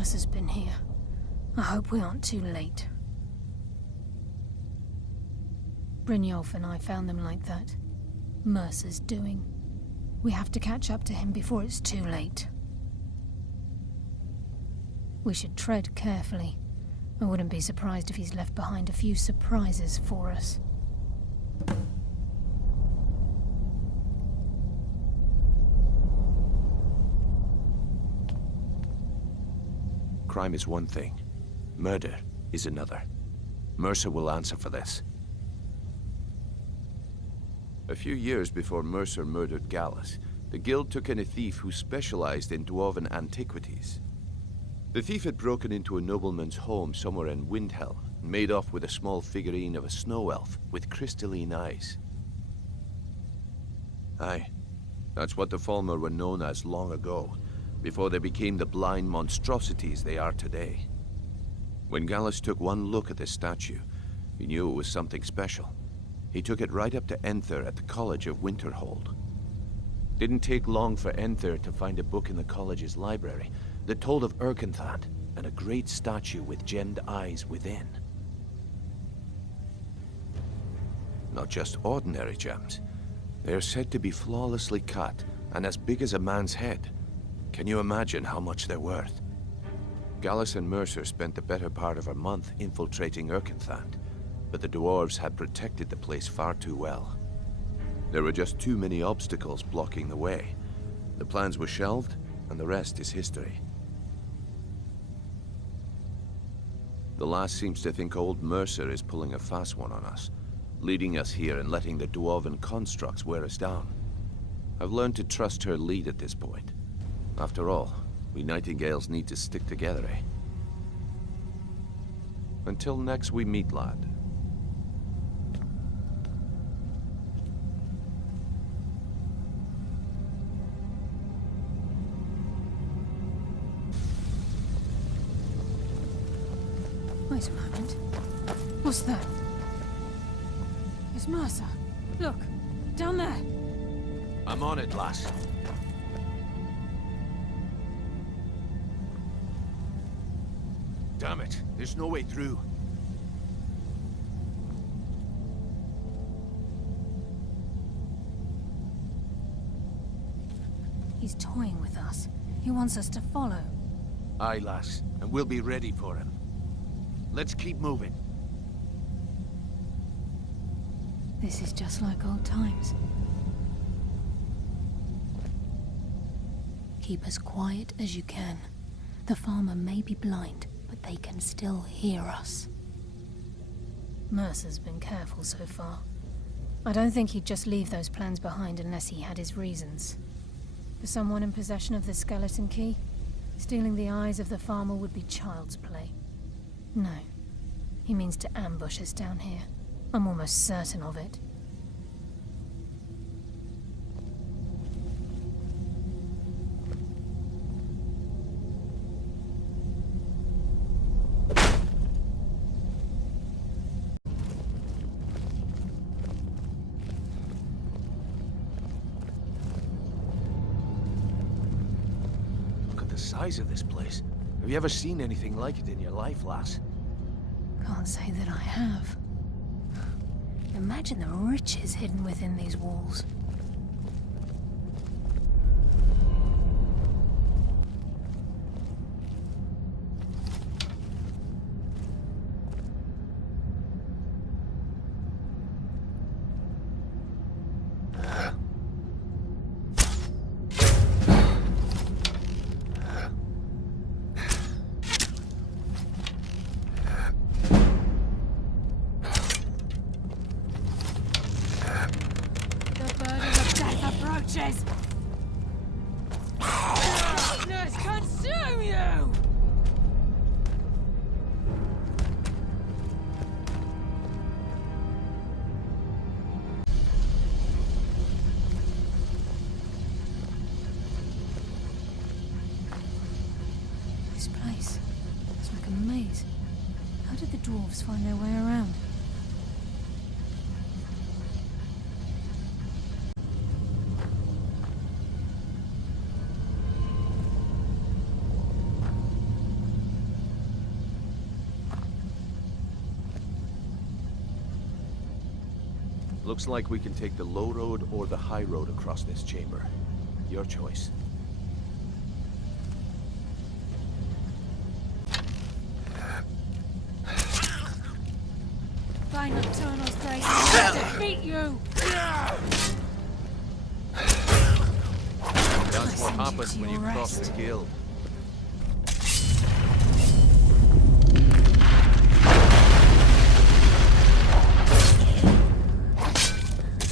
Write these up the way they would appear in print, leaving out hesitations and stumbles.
Mercer's been here. I hope we aren't too late. Brynjolf and I found them like that. Mercer's doing. We have to catch up to him before it's too late. We should tread carefully. I wouldn't be surprised if he's left behind a few surprises for us. Crime is one thing. Murder is another. Mercer will answer for this. A few years before Mercer murdered Gallus, the guild took in a thief who specialized in dwarven antiquities. The thief had broken into a nobleman's home somewhere in Windhell and made off with a small figurine of a snow elf with crystalline eyes. Aye, that's what the Falmer were known as long ago, before they became the blind monstrosities they are today. When Gallus took one look at this statue, he knew it was something special. He took it right up to Enther at the College of Winterhold. Didn't take long for Enther to find a book in the college's library that told of Erkenthand and a great statue with gemmed eyes within. Not just ordinary gems. They are said to be flawlessly cut and as big as a man's head. Can you imagine how much they're worth? Gallus and Mercer spent the better part of a month infiltrating Erkenthand, but the dwarves had protected the place far too well. There were just too many obstacles blocking the way. The plans were shelved, and the rest is history. The lass seems to think old Mercer is pulling a fast one on us, leading us here and letting the dwarven constructs wear us down. I've learned to trust her lead at this point. After all, we Nightingales need to stick together, eh? Until next we meet, lad. Wait a moment. What's that? It's Mercer. Look, down there. I'm on it, lass. Damn it, there's no way through. He's toying with us. He wants us to follow. Aye, lass, and we'll be ready for him. Let's keep moving. This is just like old times. Keep as quiet as you can. The farmer may be blind, but they can still hear us. Mercer's been careful so far. I don't think he'd just leave those plans behind unless he had his reasons. For someone in possession of the skeleton key, stealing the eyes of the farmer would be child's play. No. He means to ambush us down here. I'm almost certain of it. Look at the size of this place. Have you ever seen anything like it in your life, lass? Can't say that I have. Imagine the riches hidden within these walls. Darkness consume you! This place, it's like a maze. How did the dwarves find their way around? Looks like we can take the low road or the high road across this chamber. Your choice. By Nocturnal's grace, I will defeat you! That's what happens when you cross the guild.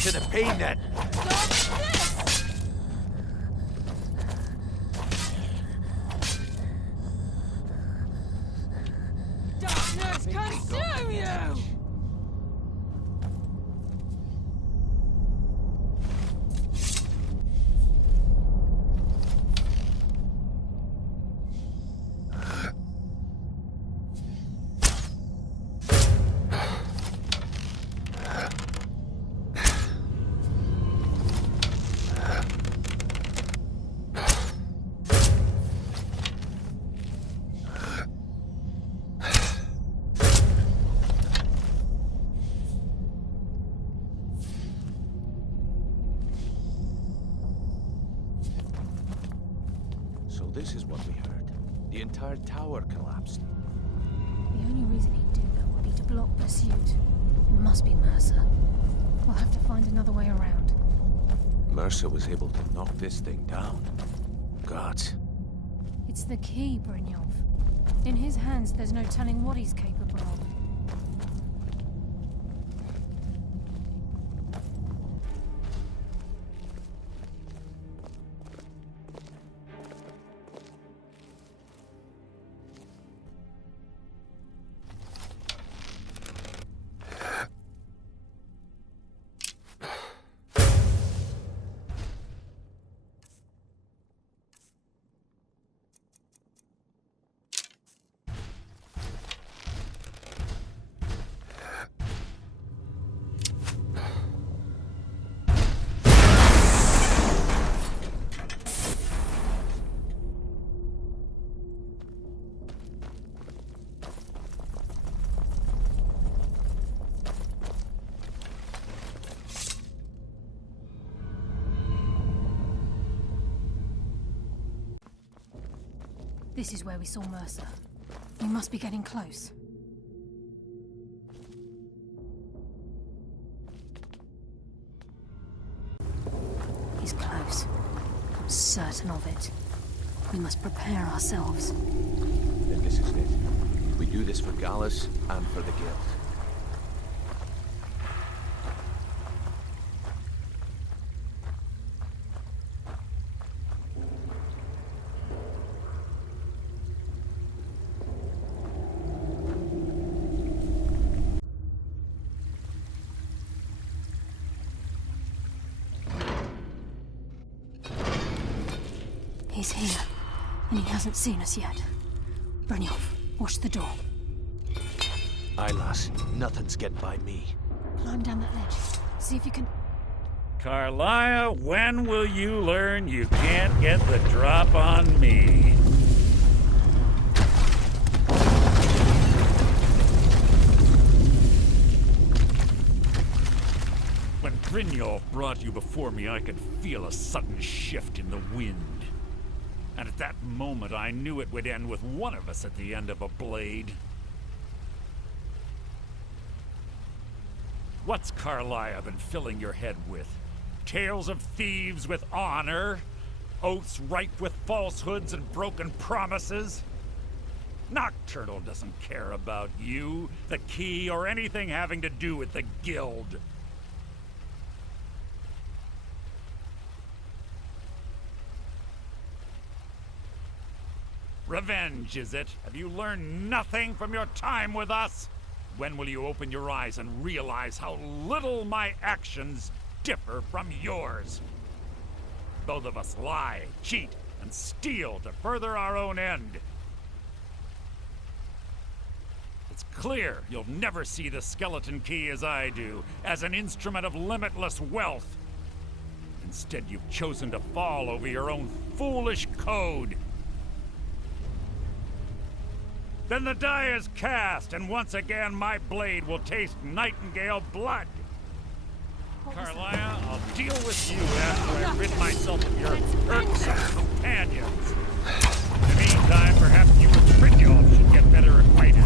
To the pavement! Darkness consume you! This is what we heard. The entire tower collapsed. The only reason he'd do that would be to block pursuit. It must be Mercer. We'll have to find another way around. Mercer was able to knock this thing down. Gods. It's the key, Brynjolf. In his hands, there's no telling what he's capable of. This is where we saw Mercer. We must be getting close. He's close. I'm certain of it. We must prepare ourselves. Then this is it. We do this for Gallus and for the guild. He's here, and he hasn't seen us yet. Brynjolf, watch the door. Aye, lass. Nothing's getting by me. Climb down that ledge. See if you can... Carlia, when will you learn you can't get the drop on me? When Brynjolf brought you before me, I could feel a sudden shift in the wind. And at that moment, I knew it would end with one of us at the end of a blade. What's Carlia been filling your head with? Tales of thieves with honor? Oaths ripe with falsehoods and broken promises? Nocturnal doesn't care about you, the key, or anything having to do with the guild. Revenge, is it? Have you learned nothing from your time with us? When will you open your eyes and realize how little my actions differ from yours? Both of us lie, cheat, and steal to further our own end. It's clear you'll never see the skeleton key as I do, as an instrument of limitless wealth. Instead, you've chosen to fall over your own foolish code. Then the die is cast, and once again my blade will taste Nightingale blood. Carlia, I'll deal with you after I rid myself of your irksome companions. In the meantime, perhaps you and Trinity should get better acquainted.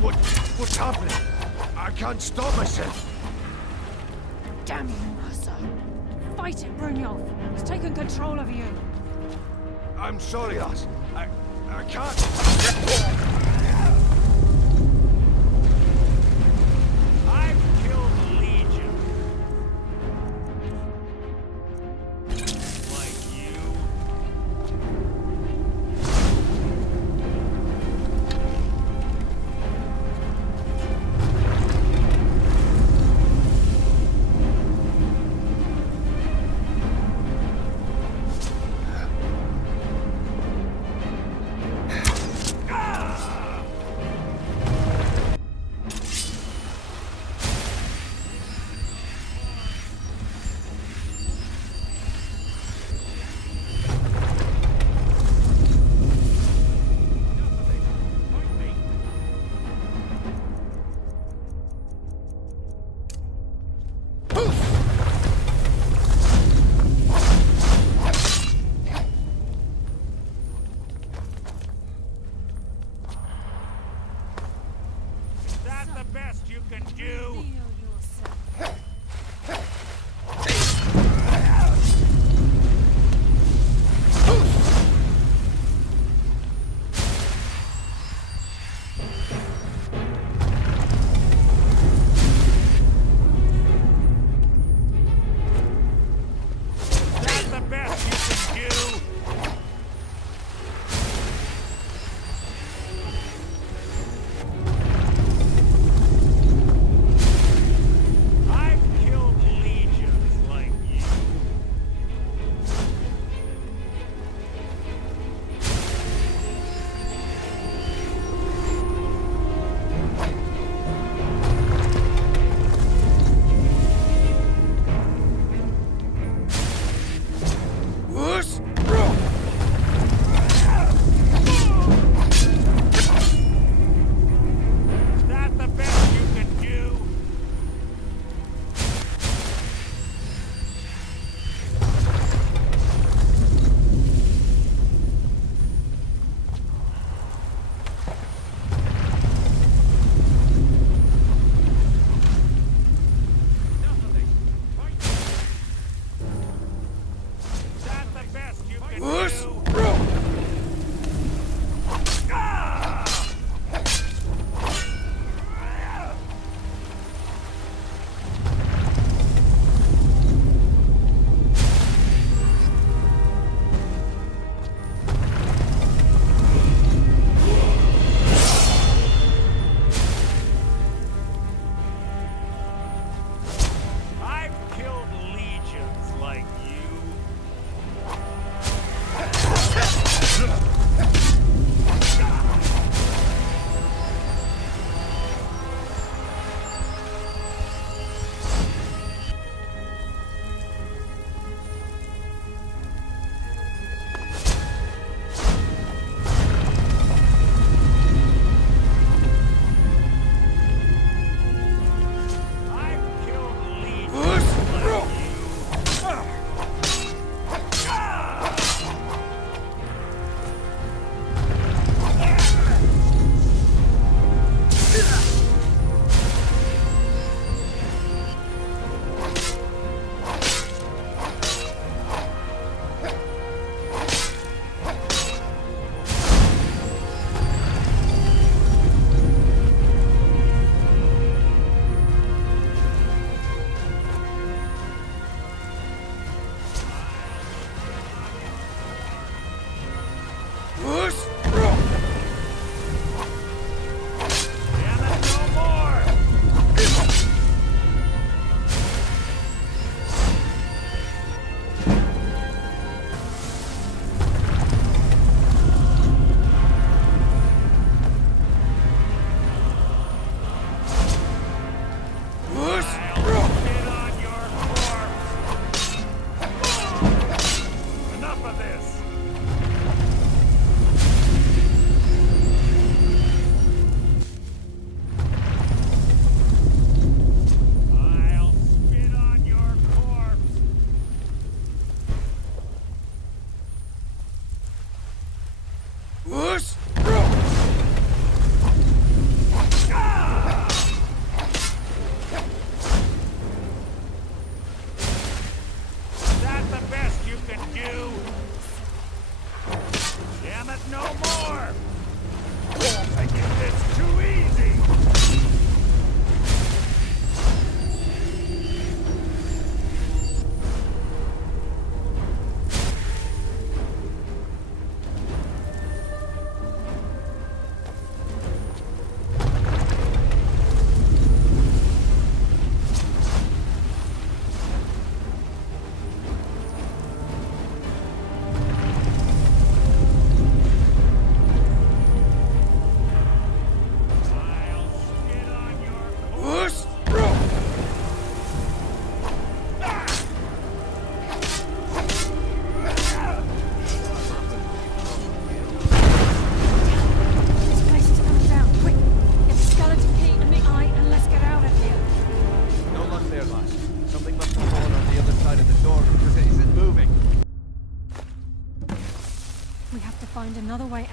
What's happening? I can't stop myself. Damn you, Mercer. Fight it, Brynjolf. He's taken control of you. I'm sorry, lass. I can't. I've killed a legion. Like you.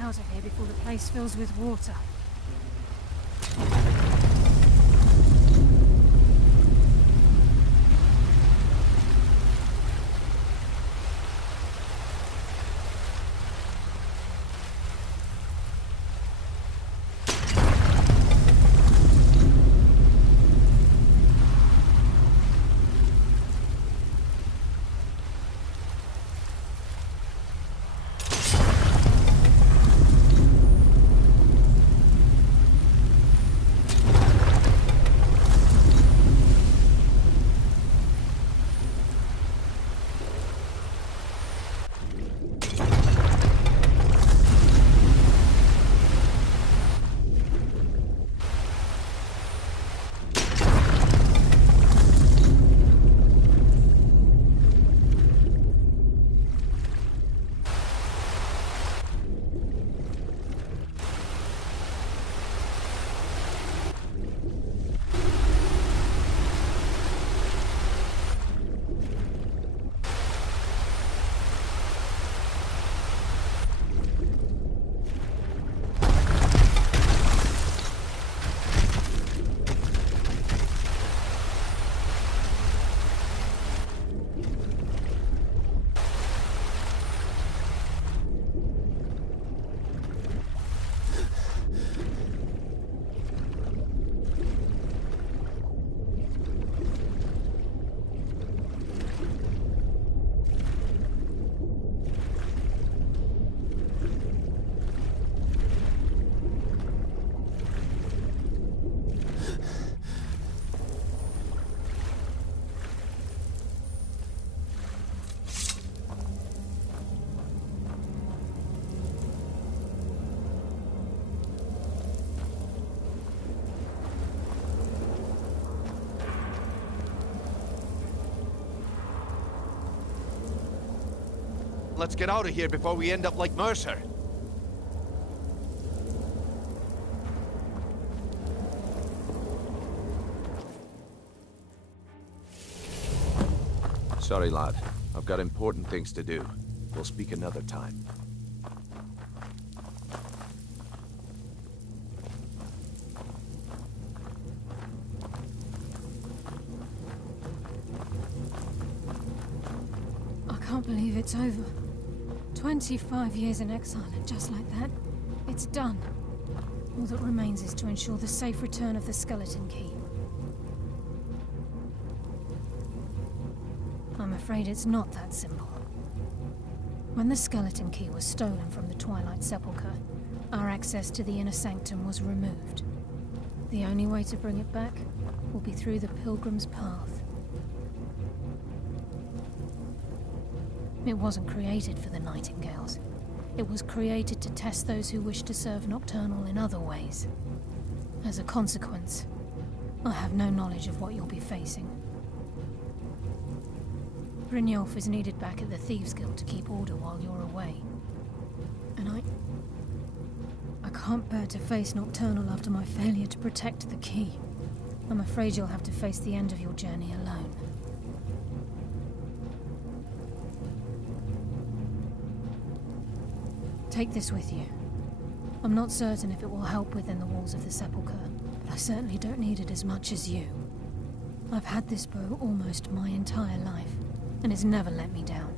out of here before the place fills with water. Let's get out of here before we end up like Mercer. Sorry, lad. I've got important things to do. We'll speak another time. I can't believe it's over. 25 years in exile, and just like that, it's done. All that remains is to ensure the safe return of the skeleton key. I'm afraid it's not that simple. When the skeleton key was stolen from the Twilight Sepulchre, our access to the inner sanctum was removed. The only way to bring it back will be through the Pilgrim's Path. It wasn't created for the Nightingales. It was created to test those who wish to serve Nocturnal in other ways. As a consequence, I have no knowledge of what you'll be facing. Brynjolf is needed back at the Thieves' Guild to keep order while you're away. And I can't bear to face Nocturnal after my failure to protect the key. I'm afraid you'll have to face the end of your journey alone. Take this with you. I'm not certain if it will help within the walls of the Sepulchre, but I certainly don't need it as much as you. I've had this bow almost my entire life, and it's never let me down.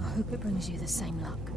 I hope it brings you the same luck.